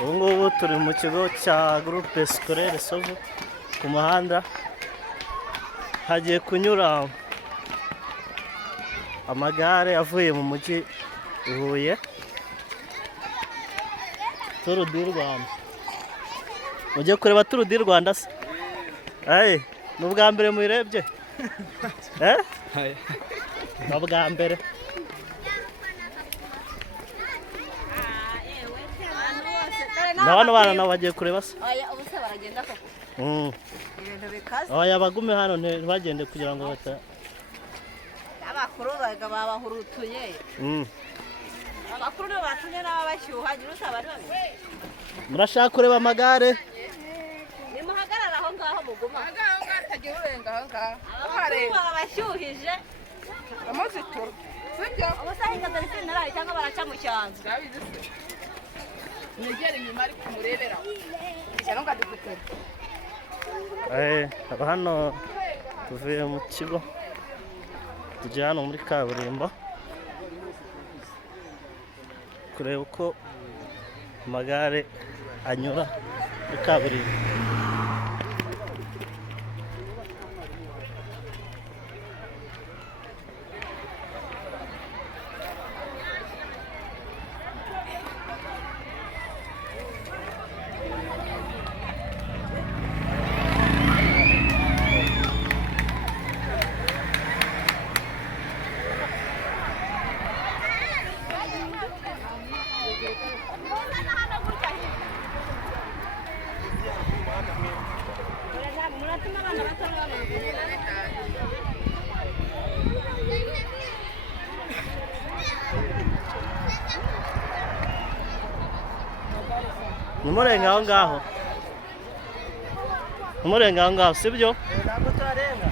ubu ngubu turi mu kigo cya Groupe Scolaire Sovu ku muhanda hagiye kunyura amagare avuye mu mujyi i Huye Tour du Rwanda. Mugiye kureba Tour du Rwanda se? Ni ubwa mbere muyirebye? Ni ubwa mbere. Nabana bana nabo bagiye kureba se? Ubu se baragenda koko? Ibintu bikaze. Bagume hano ntibagende kugira ngo Abakuru babahurutuye. Abakuru nibo batumye n'ababashyuha gira usaba ari babiri. Murashaka kureba amagare? Nimuhagarara aho ngaho muguma. Aho ngaho tagira urenga aho ngaho. Abakuru barabashyuhije. Amazitura. Sibyo? Ubusahinga Delphine naraye cyangwa baraca mu cyanzu. Ndabizi se. Negera inyuma ariko murebera. Cyangwa ngadufutera. Hano tuvuye mu kigo tujya hano muri kaburimbo kureba uko amagare anyura muri kaburimbo. Numurenga aho ngaho. Numurenga aho ngaho sibyo? Ntabwo turarenga.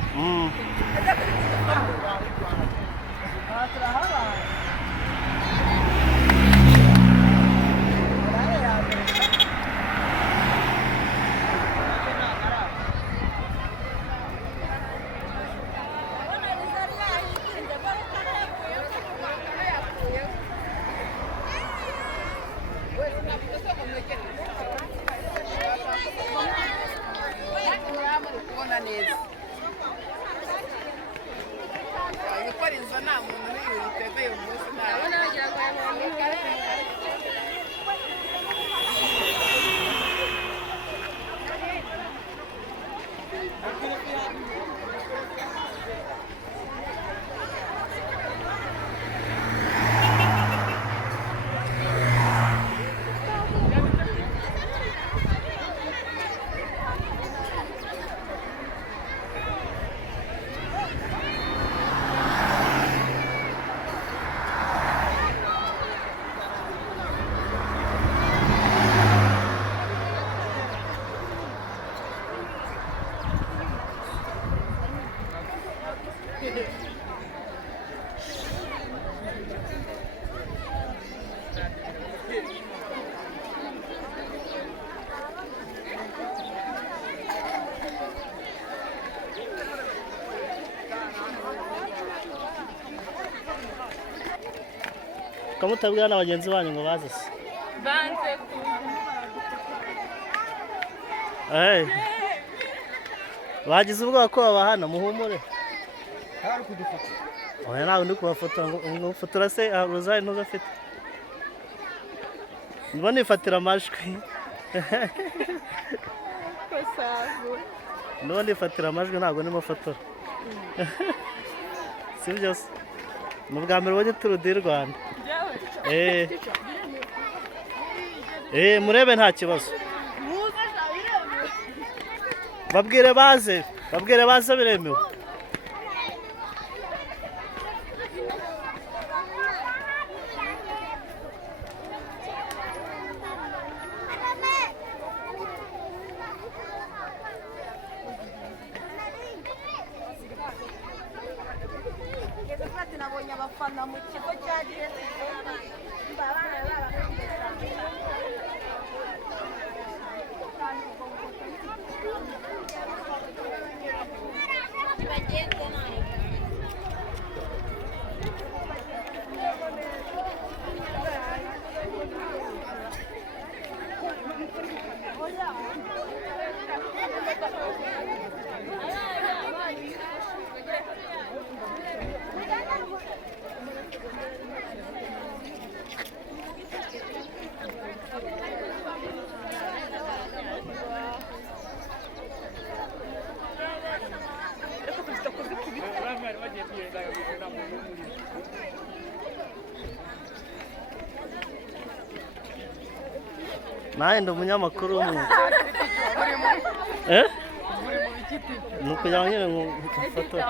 Kamutabwira na bagenzi banyu ngo baze se? Banze bagize ubwoba ko babahana muhumure. Hari kudufata. Nawe ndi kubafotora ngo ufotora se Rozari ntuzafite. Niba nifatira amajwi. Niba nifatira amajwi ntabwo ndimo fotora. Sibyo se? Ni ubwa mbere ubonye Tour du Rwanda. Murebe nta kibazo. Babwire baze biremewe. Nabonye abafana mu kigo cya Direct. nanjye ndi umunyamakuru umwe ni ukugira ngo nyine ngufotore